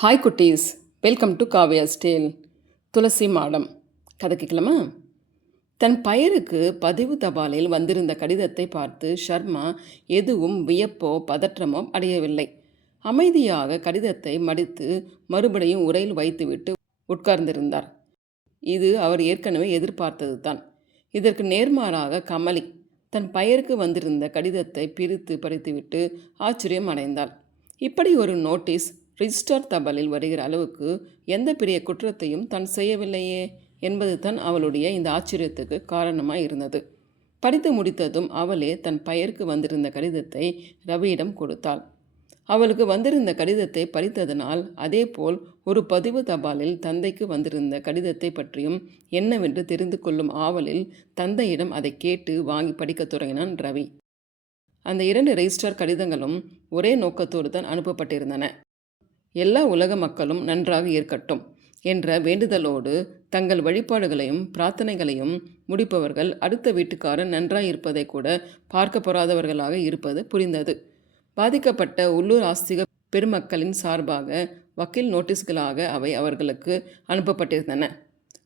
Hi குட்டீஸ். Welcome to Kavya ஸ்டேல் துளசி மாடம். கதை கேட்கலாமா தன் பயருக்கு பதிவு தபாலில் வந்திருந்த கடிதத்தை பார்த்து ஷர்மா எதுவும் வியப்போ பதற்றமோ அடையவில்லை. அமைதியாக கடிதத்தை மடித்து மறுபடியும் உரையில் வைத்துவிட்டு உட்கார்ந்திருந்தார். இது அவர் ஏற்கனவே எதிர்பார்த்தது தான் இதற்கு நேர்மாறாக கமலி தன் பெயருக்கு வந்திருந்த கடிதத்தை பிரித்து படித்துவிட்டு ஆச்சரியம் அடைந்தாள். இப்படி ஒரு நோட்டீஸ் ரிஜிஸ்டர் தபாலில் வருகிற அளவுக்கு எந்த பெரிய குற்றத்தையும் தான் செய்யவில்லையே என்பது தான் அவளுடைய இந்த ஆச்சரியத்துக்கு காரணமாக இருந்தது. படித்து முடித்ததும் அவளே தன் பெயருக்கு வந்திருந்த கடிதத்தை ரவியிடம் கொடுத்தாள். அவளுக்கு வந்திருந்த கடிதத்தை படித்ததனால் அதேபோல் ஒரு பதிவு தபாலில் தந்தைக்கு வந்திருந்த கடிதத்தை பற்றியும் என்னவென்று தெரிந்து கொள்ளும் ஆவலில் தந்தையிடம் அதை கேட்டு வாங்கி படிக்கத் தொடங்கினான் ரவி. அந்த இரண்டு ரெஜிஸ்டர் கடிதங்களும் ஒரே நோக்கத்தோடு தான் அனுப்பப்பட்டிருந்தன. எல்லா உலக மக்களும் நன்றாக இருக்கட்டும் என்ற வேண்டுதலோடு தங்கள் வழிபாடுகளையும் பிரார்த்தனைகளையும் முடிப்பவர்கள் அடுத்த வீட்டுக்காரன் நன்றாய் இருப்பதை கூட பார்க்க பொறாதவர்களாக இருப்பது புரிந்தது. பாதிக்கப்பட்ட உள்ளூர் ஆஸ்திக பெருமக்களின் சார்பாக வக்கீல் நோட்டீஸ்களாக அவை அவர்களுக்கு அனுப்பப்பட்டிருந்தன.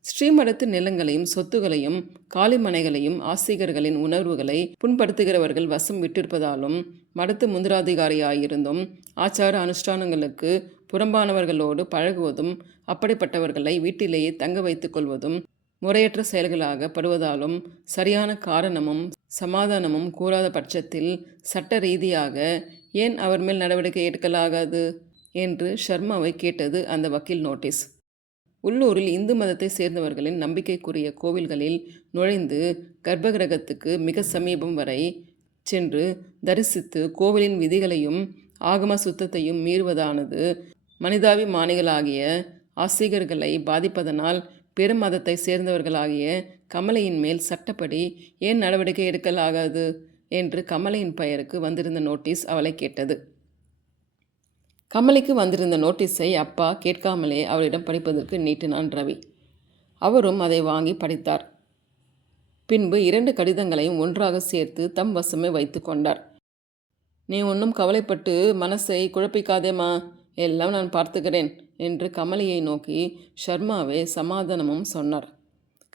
ஸ்ரீமடத்து நிலங்களையும் சொத்துகளையும் காலிமனைகளையும் ஆசிரியர்களின் உணர்வுகளை புண்படுத்துகிறவர்கள் வசம் விட்டிருப்பதாலும் மடத்து முந்திராதிகாரியாயிருந்தும் ஆச்சார அனுஷ்டானங்களுக்கு புறம்பானவர்களோடு பழகுவதும் அப்படிப்பட்டவர்களை வீட்டிலேயே தங்க வைத்துக் கொள்வதும் முறையற்ற செயல்களாக படுவதாலும் சரியான காரணமும் சமாதானமும் கூறாத பட்சத்தில் சட்ட ரீதியாக ஏன் அவர் மேல் நடவடிக்கை எடுக்கலாகாது? என்று ஷர்மாவை கேட்டது அந்த வக்கீல் நோட்டீஸ். உள்ளூரில் இந்து மதத்தை சேர்ந்தவர்களின் நம்பிக்கைக்குரிய கோவில்களில் நுழைந்து கர்ப்பகிரகத்துக்கு மிக சமீபம் வரை சென்று தரிசித்து கோவிலின் விதிகளையும் ஆகம சுத்தத்தையும் மீறுவதானது மனிதாபிமானிகளாகிய ஆசிரியர்களை பாதிப்பதனால் பெரும் மதத்தை சேர்ந்தவர்களாகிய கமலையின் மேல் சட்டப்படி ஏன் நடவடிக்கை எடுக்கலாகாது? என்று கமலையின் பெயருக்கு வந்திருந்த நோட்டீஸ் அவளை கேட்டது. கமலிக்கு வந்திருந்த நோட்டீஸை அப்பா கேட்காமலே அவளிடம் படிப்பதற்கு நீட்டினான் ரவி. அவரும் அதை வாங்கி படித்தார். பின்பு இரண்டு கடிதங்களையும் ஒன்றாக சேர்த்து தம் வசமே வைத்து கொண்டார். நீ ஒன்றும் கவலைப்பட்டு மனசை குழப்பிக்காதேம்மா எல்லாம் நான் பார்த்துக்கிறேன் என்று கமலியை நோக்கி ஷர்மாவே சமாதானமும் சொன்னார்.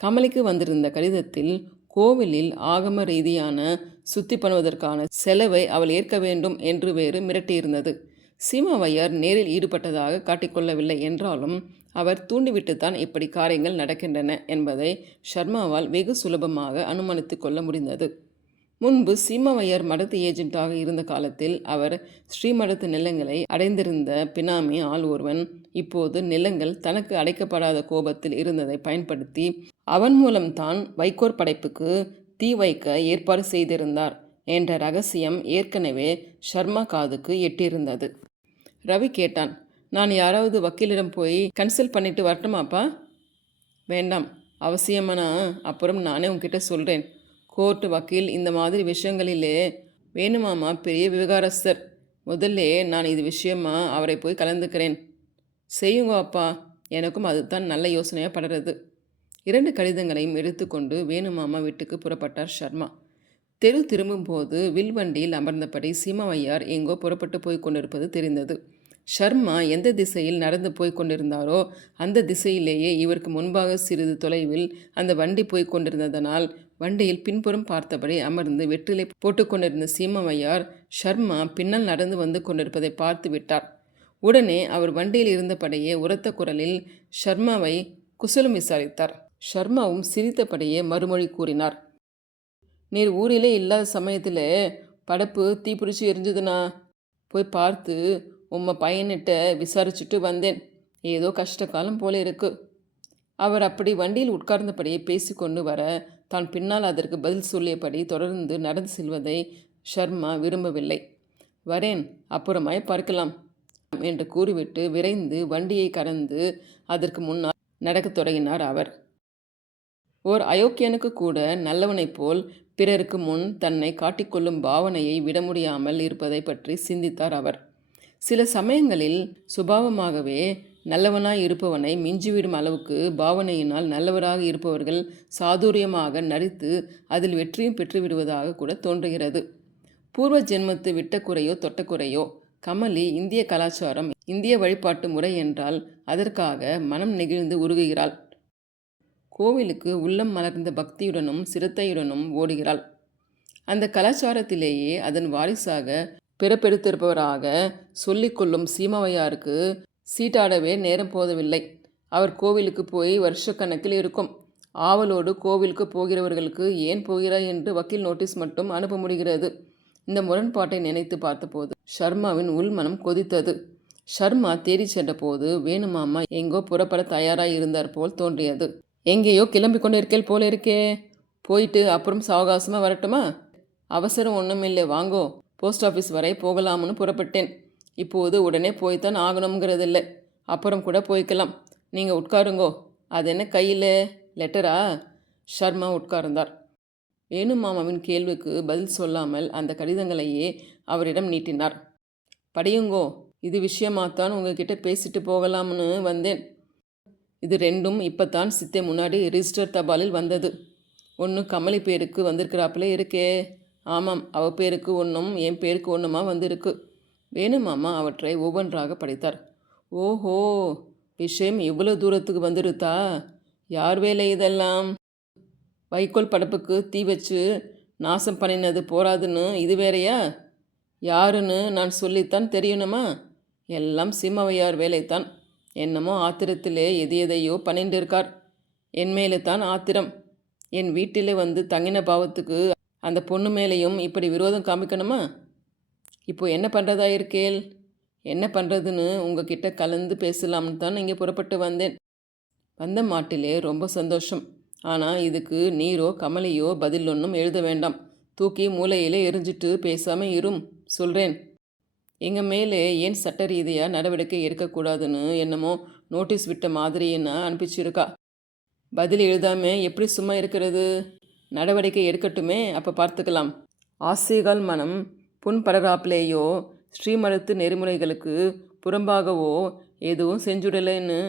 கமலிக்கு வந்திருந்த கடிதத்தில் கோவிலில் ஆகம ரீதியான சுத்தி பண்ணுவதற்கான செலவை அவள் ஏற்க வேண்டும் என்று வேறு மிரட்டியிருந்தது. சீமாவையார் நேரில் ஈடுபட்டதாக காட்டிக்கொள்ளவில்லை என்றாலும் அவர் தூண்டிவிட்டுத்தான் இப்படி காரியங்கள் நடக்கின்றன என்பதை ஷர்மாவால் வெகு சுலபமாக அனுமானித்து கொள்ள முடிந்தது. முன்பு சீமாவையர் மடத்து ஏஜென்ட்டாக இருந்த காலத்தில் அவர் ஸ்ரீமடத்து நிலங்களை அடைந்திருந்த பினாமி ஆள் ஒருவன் இப்போது நிலங்கள் தனக்கு அடைக்கப்படாத கோபத்தில் இருந்ததை பயன்படுத்தி அவன் மூலம்தான் வைக்கோர் படைப்புக்கு தீ வைக்க ஏற்பாடு செய்திருந்தார் என்ற ரகசியம் ஏற்கனவே ஷர்மா காதுக்கு எட்டியிருந்தது. ரவி கேட்டான். நான் யாராவது வக்கீலிடம் போய் கன்சல்ட் பண்ணிட்டு வரட்டுமாப்பா? வேண்டாம். அவசியமானா அப்புறம் நானே உங்ககிட்ட சொல்கிறேன் கோர்ட்டு வக்கீல் இந்த மாதிரி விஷயங்களிலே வேணுமாமா பெரிய விவகாரஸ்தர். முதல்ல நான் இது விஷயமா அவரை போய் கலந்துக்கிறேன். செய்யுங்க அப்பா. எனக்கும் அதுதான் நல்ல யோசனையாக படுறது. இரண்டு கடிதங்களையும் எடுத்துக்கொண்டு வேணுமாமா வீட்டுக்கு புறப்பட்டார் சர்மா தெரு திரும்பும்போது வில்வண்டியில் அமர்ந்தபடி சீமாவையார் எங்கோ புறப்பட்டு போய் கொண்டிருப்பது தெரிந்தது. ஷர்மா எந்த திசையில் நடந்து போய் கொண்டிருந்தாரோ அந்த திசையிலேயே இவருக்கு முன்பாக சிறிது தொலைவில் அந்த வண்டி போய் கொண்டிருந்ததனால் வண்டியில் பின்புறம் பார்த்தபடி அமர்ந்து வெற்றிலை போட்டுக்கொண்டிருந்த சீமவையார் ஷர்மா பின்னால் நடந்து வந்து கொண்டிருப்பதை பார்த்து விட்டார். உடனே அவர் வண்டியில் இருந்தபடியே உரத்த குரலில் ஷர்மாவை குசலும் விசாரித்தார். ஷர்மாவும் சிரித்தபடியே மறுமொழி கூறினார். நீர் ஊரிலே இல்லாத சமயத்தில் படப்பு தீப்பிடிச்சு எரிஞ்சுதுனா? போய் பார்த்து உம்மை பையன்கிட்ட விசாரிச்சுட்டு வந்தேன். ஏதோ கஷ்டக்காலம் போல இருக்கு. அவர் அப்படி வண்டியில் உட்கார்ந்தபடியே பேசிக்கொண்டு வர தான் பின்னால் அதற்கு பதில் சொல்லியபடி தொடர்ந்து நடந்து செல்வதை ஷர்மா விரும்பவில்லை. வரேன் அப்புறமாய் பார்க்கலாம் என்று கூறிவிட்டு விரைந்து வண்டியை கடந்து அதற்கு முன்னால் நடக்கத் தொடங்கினார் அவர். ஓர் அயோக்கியனுக்கு கூட நல்லவனைப் போல் பிறருக்கு முன் தன்னை காட்டிக்கொள்ளும் பாவனையை விட முடியாமல் இருப்பதை பற்றி சிந்தித்தார் அவர். சில சமயங்களில் சுபாவமாகவே நல்லவனாய் இருப்பவனை மிஞ்சிவிடும் அளவுக்கு பாவனையினால் நல்லவராக இருப்பவர்கள் சாதுரியமாக நடித்து அதில் வெற்றியும் பெற்றுவிடுவதாக கூட தோன்றுகிறது. பூர்வ ஜென்மத்து விட்டக்குறையோ தொட்டக்குறையோ கமலி இந்திய கலாச்சாரம் இந்திய வழிபாட்டு முறை என்றால் அதற்காக மனம் நெகிழ்ந்து உருகுகிறாள். கோவிலுக்கு உள்ளம் மலர்ந்த பக்தியுடனும் சிரத்தையுடனும் ஓடுகிறாள். அந்த கலாச்சாரத்திலேயே அதன் வாரிசாக பிறப்பெடுத்திருப்பவராக சொல்லிக்கொள்ளும் சீமாவையாருக்கு சீட்டாடவே நேரம் போதவில்லை அவர் கோவிலுக்கு போய் வருஷக்கணக்கில் இருக்கும். ஆவலோடு கோவிலுக்கு போகிறவர்களுக்கு ஏன் போகிறாய் என்று வக்கீல் நோட்டீஸ் மட்டும் அனுப்ப முடிகிறது. இந்த முரண்பாட்டை நினைத்து பார்த்தபோது ஷர்மாவின் உள்மனம் கொதித்தது. ஷர்மா தேடி சென்றபோது வேணுமாமா எங்கோ புறப்பட தயாராக இருந்தார் போல் தோன்றியது. எங்கேயோ கிளம்பி கொண்டிருக்கேல் போல இருக்கே. போயிட்டு அப்புறம் சாவகாசமாக வரட்டுமா? அவசரம் ஒன்றுமில்லை வாங்கோ. போஸ்ட் ஆஃபீஸ் வரை போகலாம்னு புறப்பட்டேன். இப்போது உடனே போய்த்தான் ஆகணுங்கிறதில்லை அப்புறம் கூட போய்க்கலாம். நீங்கள் உட்காருங்கோ. அது என்ன கையில்? லெட்டரா? ஷர்மா உட்கார்ந்தார். வேணுமாமாவின் கேள்விக்கு பதில் சொல்லாமல் அந்த கடிதங்களையே அவரிடம் நீட்டினார். படியுங்கோ. இது விஷயமாத்தான் உங்ககிட்ட பேசிட்டு போகலாம்னு வந்தேன். இது ரெண்டும் இப்போத்தான் சித்தை முன்னாடி ரிஜிஸ்டர் தபாலில் வந்தது. ஒன்று கமலி பேருக்கு வந்திருக்கிறாப்புல இருக்கே. ஆமாம் அவ பேருக்கு ஒன்றும் என் பேருக்கு ஒன்றுமா வந்திருக்கு. வேணுமாமா அவற்றை ஒவ்வொன்றாக படித்தார். ஓஹோ விஷயம் இவ்வளோ தூரத்துக்கு வந்துருத்தா? யார் வேலை இதெல்லாம்? வைக்கோல் படப்புக்கு தீ வச்சு நாசம் பண்ணினது போராதுன்னு இது வேறையா? யாருன்னு நான் சொல்லித்தான் தெரியணுமா? எல்லாம் சிம்மவையார் வேலைத்தான். என்னமோ ஆத்திரத்திலே எது எதையோ பண்ணிட்டு இருக்கார் என் மேலே தான் ஆத்திரம். என் வீட்டிலே வந்து தங்கின பாவத்துக்கு அந்த பொண்ணு மேலேயும் இப்படி விரோதம் காமிக்கணுமா? இப்போது என்ன பண்ணுறதா இருக்கேல்? என்ன பண்ணுறதுன்னு உங்ககிட்ட கலந்து பேசலாம்னு தான் இங்கே புறப்பட்டு வந்தேன். வந்த மாட்டிலே ரொம்ப சந்தோஷம். ஆனால் இதுக்கு நீரோ கமலியோ பதில் ஒன்றும் எழுத வேண்டாம். தூக்கி மூலையிலே எரிஞ்சிட்டு பேசாமல் இரும் சொல்கிறேன் எங்கள் மேலே ஏன் சட்ட ரீதியாக நடவடிக்கை எடுக்கக்கூடாதுன்னு என்னமோ நோட்டீஸ் விட்ட மாதிரின்னு அனுப்பிச்சிருக்கா. பதில் எழுதாமல் எப்படி சும்மா இருக்கிறது? நடவடிக்கை எடுக்கட்டுமே? அப்போ பார்த்துக்கலாம். ஆசைகள் மனம் புண்படராப்பிலேயோ ஸ்ரீமடத்து நெறிமுறைகளுக்கு புறம்பாகவோ எதுவும் செஞ்சுடலைன்னு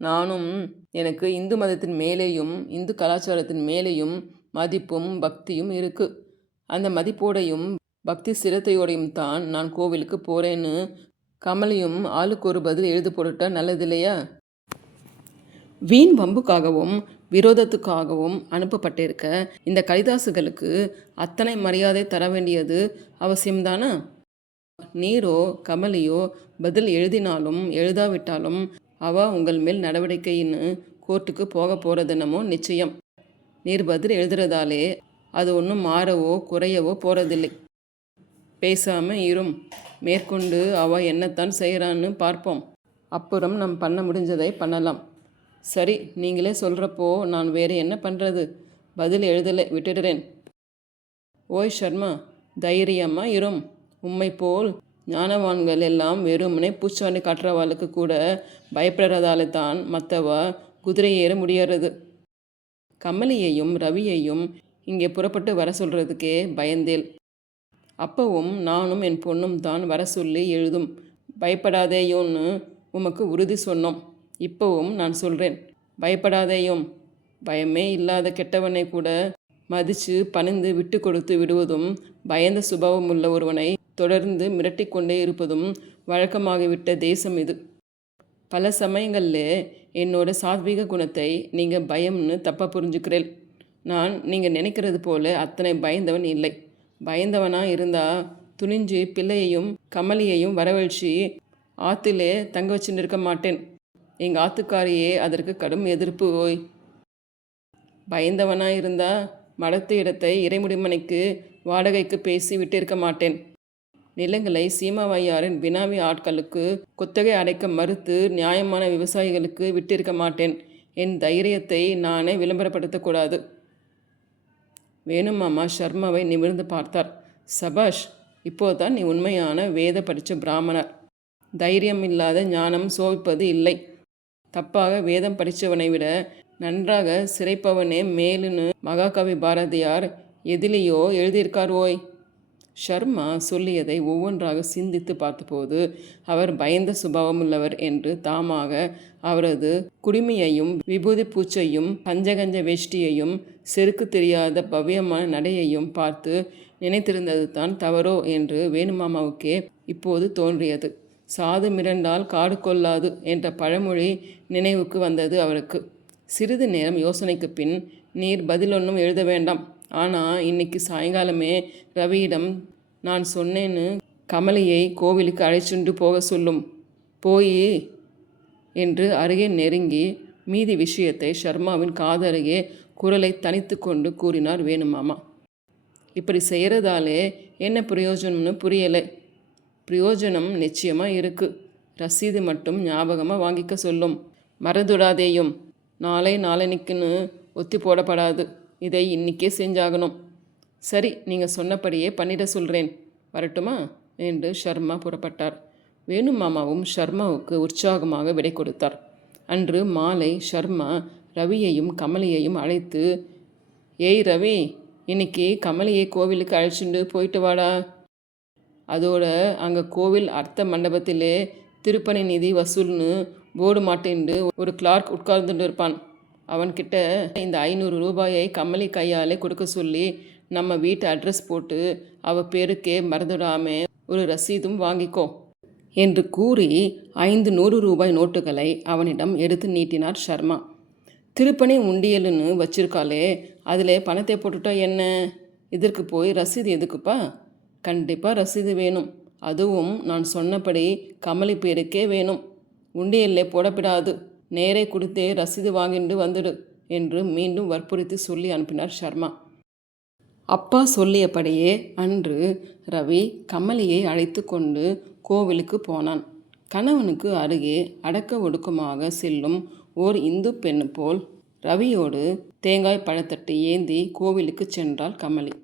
நானும் எனக்கு இந்து மதத்தின் மேலேயும் இந்து கலாச்சாரத்தின் மேலேயும் மதிப்பும் பக்தியும் இருக்கு. அந்த மதிப்போடையும் பக்தி சிரத்தையோடையும் தான் நான் கோவிலுக்கு போகிறேன்னு கமலியும் ஆளுக்கு ஒரு பதில் எழுது போட்டுட்டா நல்லது இல்லையா? வீண் வம்புக்காகவும் விரோதத்துக்காகவும் அனுப்பப்பட்டிருக்க இந்த கலிதாசுகளுக்கு அத்தனை மரியாதை தர வேண்டியது அவசியம்தானா? நீரோ கமலியோ பதில் எழுதினாலும் எழுதாவிட்டாலும் அவ உங்கள் மேல் நடவடிக்கைன்னு கோர்ட்டுக்கு போக போகிறதுனமோ நிச்சயம். நீர் பதில் எழுதுறதாலே அது ஒன்றும் மாறவோ குறையவோ போகிறதில்லை பேசாமல் இரும். மேற்கொண்டு அவ என்னத்தான் செய்கிறான்னு பார்ப்போம். அப்புறம் நம் பண்ண முடிஞ்சதை பண்ணலாம். சரி நீங்களே சொல்கிறப்போ நான் வேறு என்ன பண்ணுறது பதில் எழுதலை விட்டுடுறேன். ஓய் ஷர்மா தைரியமாக இரும். உம்மை போல் ஞானவான்கள் எல்லாம் வெறுமனே பூச்சாண்டி காட்டுறவாளுக்கு கூட பயப்படுறதால தான் மற்றவ குதிரை ஏற முடியறது. கமலியையும் ரவியையும் இங்கே புறப்பட்டு வர சொல்கிறதுக்கே பயந்தேல் அப்பவும் நானும் என் பொண்ணும் தான் வர சொல்லி எழுதும். பயப்படாதேயோன்னு உமக்கு உறுதி சொன்னோம். இப்போவும் நான் சொல்கிறேன் பயப்படாதேயும். பயமே இல்லாத கெட்டவனை கூட மதித்து பணிந்து விட்டு கொடுத்து விடுவதும் பயந்த சுபாவம் உள்ள ஒருவனை தொடர்ந்து மிரட்டிக்கொண்டே இருப்பதும் வழக்கமாகிவிட்ட தேசம் இது. பல சமயங்களில் என்னோட சாத்வீக குணத்தை நீங்கள் பயம்னு தப்பாக புரிஞ்சுக்கிறேன் நான் நீங்கள் நினைக்கிறது போல அத்தனை பயந்தவன் இல்லை. பயந்தவனாக இருந்தால் துணிஞ்சு பிள்ளையையும் கமலியையும் வரவழைச்சி ஆற்றுலே தங்க வச்சுட்டு இருக்க மாட்டேன். எங்கள் ஆத்துக்காரியே அதற்கு கடும் எதிர்ப்பு ஓய். பயந்தவனாக இருந்தால் மடத்து இடத்தை இறைமுடிமனைக்கு வாடகைக்கு பேசி விட்டிருக்க மாட்டேன். நிலங்களை சீமாவையாரின் பினாமி ஆட்களுக்கு குத்தகை அடைக்க மறுத்து நியாயமான விவசாயிகளுக்கு விட்டிருக்க மாட்டேன். என் தைரியத்தை நானே விளம்பரப்படுத்தக்கூடாது வேணுமாமா சர்மாவை நிமிர்ந்து பார்த்தார். சபாஷ் இப்போதான் நீ உண்மையான வேத படித்த பிராமணர். தைரியம் இல்லாத ஞானம் சோவிப்பது இல்லை. தப்பாக வேதம் படித்தவனை விட நன்றாக சிறைப்பவனே மேலுன்னு மகாகவி பாரதியார் எதிலேயோ எழுதியிருக்கார் ஓய் ஷர்மா சொல்லியதை ஒவ்வொன்றாக சிந்தித்து பார்த்தபோது அவர் பயந்த சுபாவமுள்ளவர் என்று தாமாக அவரது குடுமையையும் விபூதி பூச்சையும் பஞ்சகஞ்ச வேஷ்டியையும் செருக்கு தெரியாத பவ்யமான நடையையும் பார்த்து நினைத்திருந்தது தான் தவறோ என்று வேணுமாமாவுக்கே இப்போது தோன்றியது. சாது மிரண்டால் காடு கொள்ளாது என்ற பழமொழி நினைவுக்கு வந்தது அவருக்கு. சிறிது நேரம் யோசனைக்கு பின் நீர் பதிலொன்றும் எழுத வேண்டாம். ஆனால் இன்னைக்கு சாயங்காலமே ரவியிடம் நான் சொன்னேன்னு கமலியை கோவிலுக்கு அழைச்சுண்டு போக சொல்லும். போய் என்று அருகே நெருங்கி மீதி விஷயத்தை ஷர்மாவின் காதருகே குரலை தனித்து கொண்டு கூறினார் வேணுமாமா. இப்படி செய்கிறதாலே என்ன பிரயோஜனம்னு புரியலை. பிரயோஜனம் நிச்சயமாக இருக்குது ரசீது மட்டும் ஞாபகமாக வாங்கிக்க சொல்லும். மறந்துடாதேயும் நாளை நாளன்னைக்குன்னு ஒத்தி போடப்படாது. இதை இன்னிக்கே செஞ்சாகணும். சரி நீங்கள் சொன்னபடியே பண்ணிட சொல்கிறேன் வரட்டுமா? என்று ஷர்மா புறப்பட்டார். வேணு மாமாவும் ஷர்மாவுக்கு உற்சாகமாக விடை கொடுத்தார். அன்று மாலை ஷர்மா ரவியையும் கமலியையும் அழைத்து ஏய் ரவி இன்னைக்கு கமலியை கோவிலுக்கு அழைச்சிட்டு போயிட்டு வாடா. அதோட அங்கே கோவில் அர்த்த மண்டபத்திலே திருப்பணி நிதி வசூல்னு போர்டு மாட்டேன்ட்டு ஒரு கிளார்க் உட்கார்ந்துட்டு இருப்பான். அவன்கிட்ட இந்த ஐநூறு ரூபாயை கமலி கையாலே கொடுக்க சொல்லி நம்ம வீட்டு அட்ரஸ் போட்டு அவ பேருக்கே மறந்துடாம ஒரு ரசீதும் வாங்கிக்கோ என்று கூறி ஐந்து நூறு ரூபாய் நோட்டுகளை அவனிடம் எடுத்து நீட்டினார் ஷர்மா. திருப்பணி உண்டியலுன்னு வச்சிருக்காளே அதில் பணத்தை போட்டுட்டா என்ன? இதற்கு போய் ரசீது எதுக்குப்பா? கண்டிப்பாக ரசீது வேணும். அதுவும் நான் சொன்னபடி கமலி பேருக்கே வேணும். உண்டியல்லே போடப்படாது. நேரே கொடுத்தே ரசீது வாங்கிட்டு வந்துடு என்று மீண்டும் வற்புறுத்தி சொல்லி அனுப்பினார் ஷர்மா. அப்பா சொல்லியபடியே அன்று ரவி கமலியை அழைத்து கொண்டு கோவிலுக்கு போனான். கணவனுக்கு அருகே அடக்க ஒடுக்கமாக செல்லும் ஓர் இந்து பெண் போல் ரவியோடு தேங்காய் பழத்தட்டு ஏந்தி கோவிலுக்கு சென்றாள் கமலி.